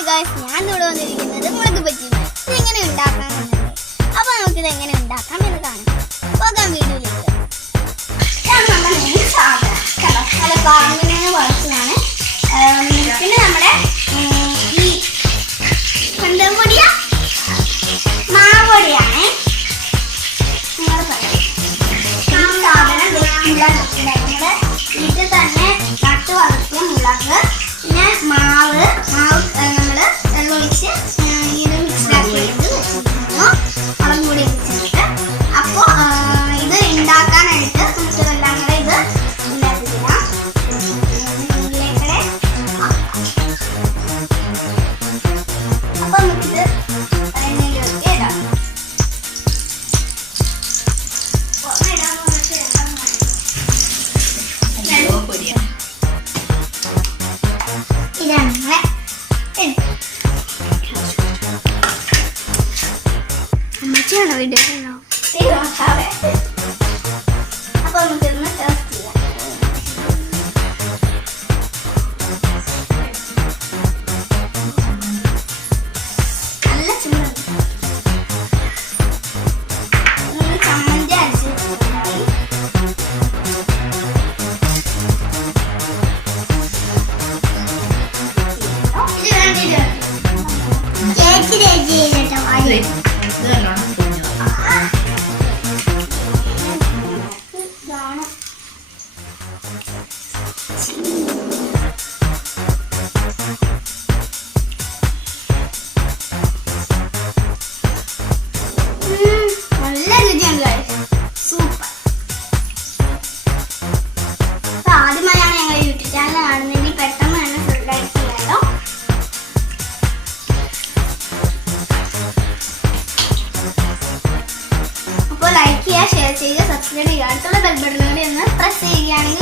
Hi guys, ഞാൻ ഇവിടെ വന്നിരിക്കുന്നത് മുളക് ബജിയുമായി. ഇതെങ്ങനെ ഉണ്ടാക്കാമെന്നുണ്ട്. അപ്പോൾ നമുക്കിത് എങ്ങനെ ഉണ്ടാക്കാം എന്ന് കാണാം. പോകാം വീഡിയോയിലേക്ക്. ഇതാണ് നമ്മുടെ മെയിൻ സാധനം. കണ്ടോ, നല്ല പാങ്ങിനെ വളർത്തുന്നതാണ്. പിന്നെ നമ്മുടെ ഈ പൊടിയ മാവൊടിയാണ്. നിങ്ങൾ പറയും ഈ സാധനം വീട്ടിൽ തന്നെ നട്ട് വളർത്തിയ മുളക്, പിന്നെ മാവ് നമ്മൾ വെള്ളമൊഴിച്ച് ഇത് മിക്സിലാക്കി എടുത്ത് മുളക് പൊടി വെച്ചിട്ട്. അപ്പോൾ ഇത് ഉണ്ടാക്കാനായിട്ട് നമുക്കിതെല്ലാം കൂടെ ഇത് ഉണ്ടാക്കിയിടാം. അപ്പോൾ നമുക്കിത് എണ്ണയിലേക്ക് ഇടാം. അമ്മച്ചാണോ വീഡിയോ? അപ്പൊ നമുക്കൊന്ന് ടേസ്റ്റ് ചെയ്യാം. നല്ല ചൂടുണ്ട്. ചമ്മന്തി അടിച്ചിട്ടുണ്ടായി. നല്ല രുചിയാണ്, സൂപ്പർ. ആദ്യമായാണ് ഞങ്ങൾ യൂട്യൂബ് ചാനൽ കാണുന്നതിന് പെട്ടെന്ന് തന്നെ ഫുള്ളായിട്ട് ചെയ്യാലോ. അപ്പോൾ ലൈക്ക് ചെയ്യുക, ഷെയർ ചെയ്യുക, സബ്സ്ക്രൈബ് ചെയ്യുക. അടുത്തുള്ള ബെൽ ബട്ടൺ കൂടി ഒന്ന് പ്രസ് ചെയ്യുകയാണെങ്കിൽ